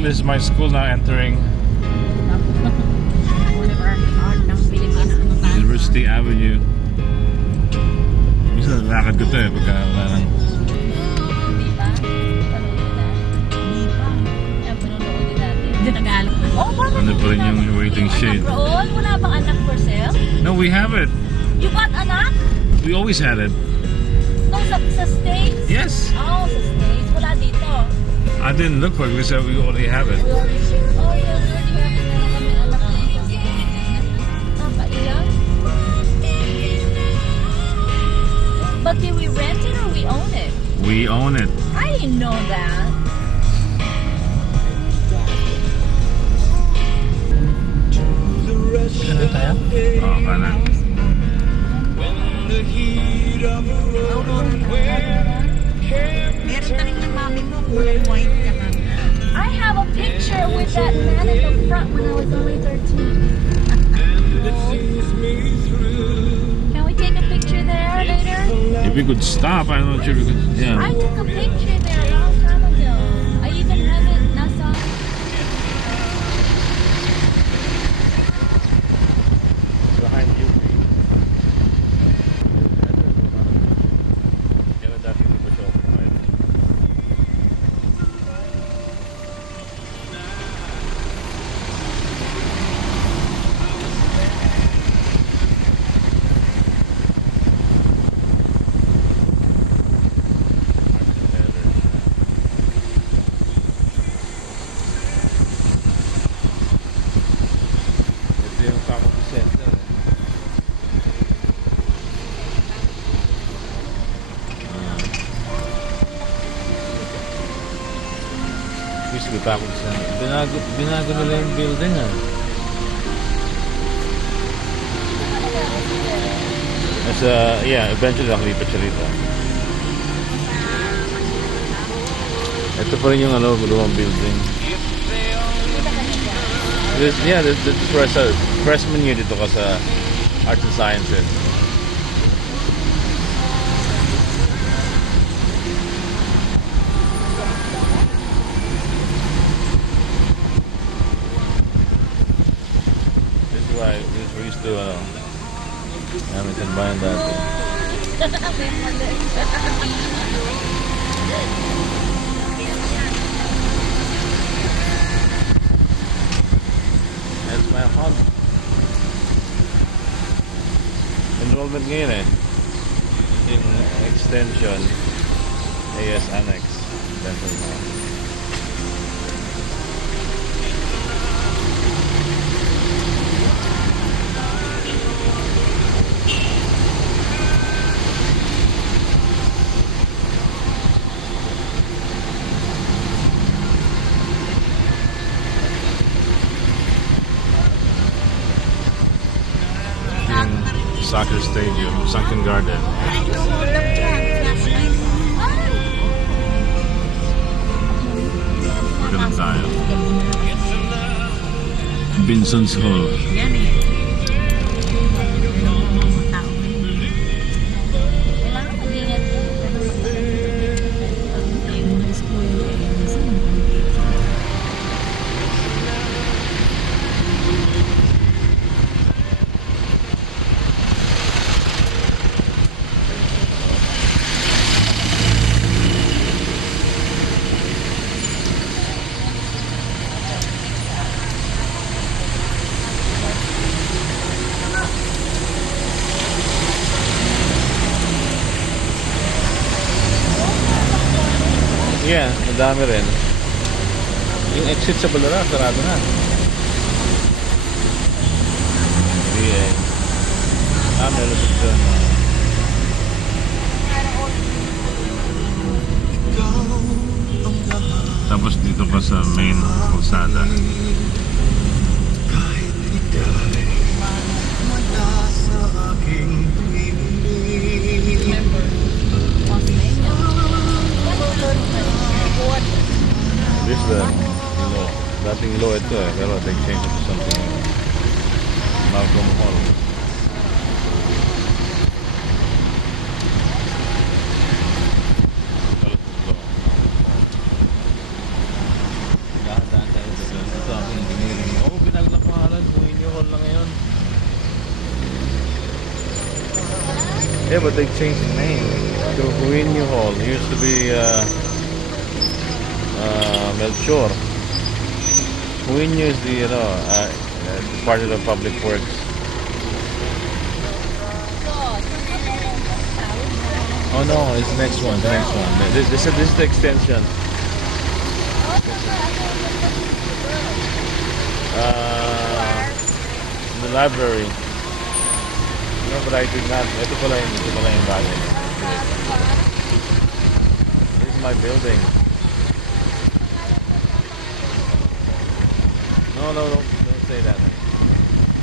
Michael, this is my school now entering University Avenue. Minsan lakad ko to eh pagka wala nang ano pa rin yung waiting shade. Wala bang anak for sale? No, we have it. You got anak? We always had it. No, sa States? Yes. Oh, sa States. Wala dito. I didn't look for it because we already have it. Oh, yeah. We already have it. Wala kami anak dito. Nakailang? But did we rent it or we own it? We own it. I didn't know that. Ano tayo? Oo, kanan. Meron na rin ng mami mo, kulay white ka na. I have a picture with that man in the front when I was only 13. Can we take a picture there later? If we could stop, I'm not sure we could. Yeah. I took a picture there a long time ago. I even have it. Nasa. Behind you. Tapos binago nila yung building yeah, eventually nakalipat siya rito. Ito pa rin yung lumang building. This for a freshman year dito ka sa Arts and Sciences. We used to namin tambayan dati. That's my hub. Enrollment ngayon in extension AS Annex Dental Mall. Soccer stadium, Sunken Garden. Magandang tayo. Binson's Hall. Yan eh. Kailangan mag-ingat ko. Yeah, madami rin. Yung exit sa Balara, sarado na. Yeah. Meron dito. Tapos dito pa sa main kalsada. This is the law. Dating law ito pero they changed it to something Malcolm Hall. Dahan-dahan Yeah, but they changed the name to Huinyu Hall. It used to be Melchor. Huinyu is the part of the public works. Oh no, it's the next one. The next one. This is the extension. The library. No, but I did not. Ito pala yung bagay. This is my building. No, don't say that.